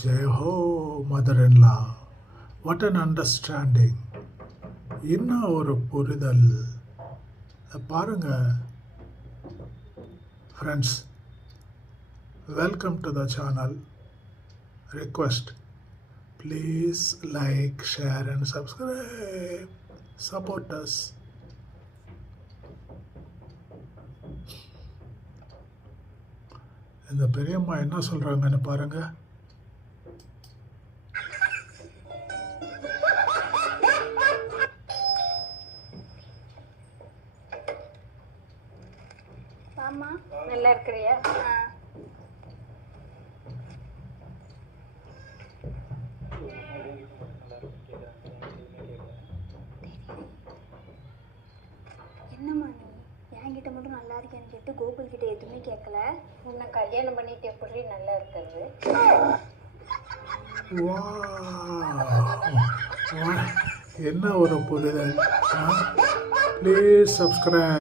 Jai ho, mother-in-law. What an understanding. என்ன ஒரு புரிதல் பாருங்க friends. Welcome to the channel. Request, please like, share and subscribe. Support us. இந்த பெரியம்மா என்ன சொல்கிறாங்கன்னு பாருங்க. ஆமா, நல்லா இருக்கிறியா? என்னம்மா நீ என்கிட்ட மட்டும் நல்லா இருக்கேன்னு கேட்டு கோகுல் கிட்ட எதுவுமே கேட்கல. உன்னை கல்யாணம் பண்ணிட்டு எப்படி நல்லா இருக்கிறது? என்ன ஒரு புரிதல். Please subscribe.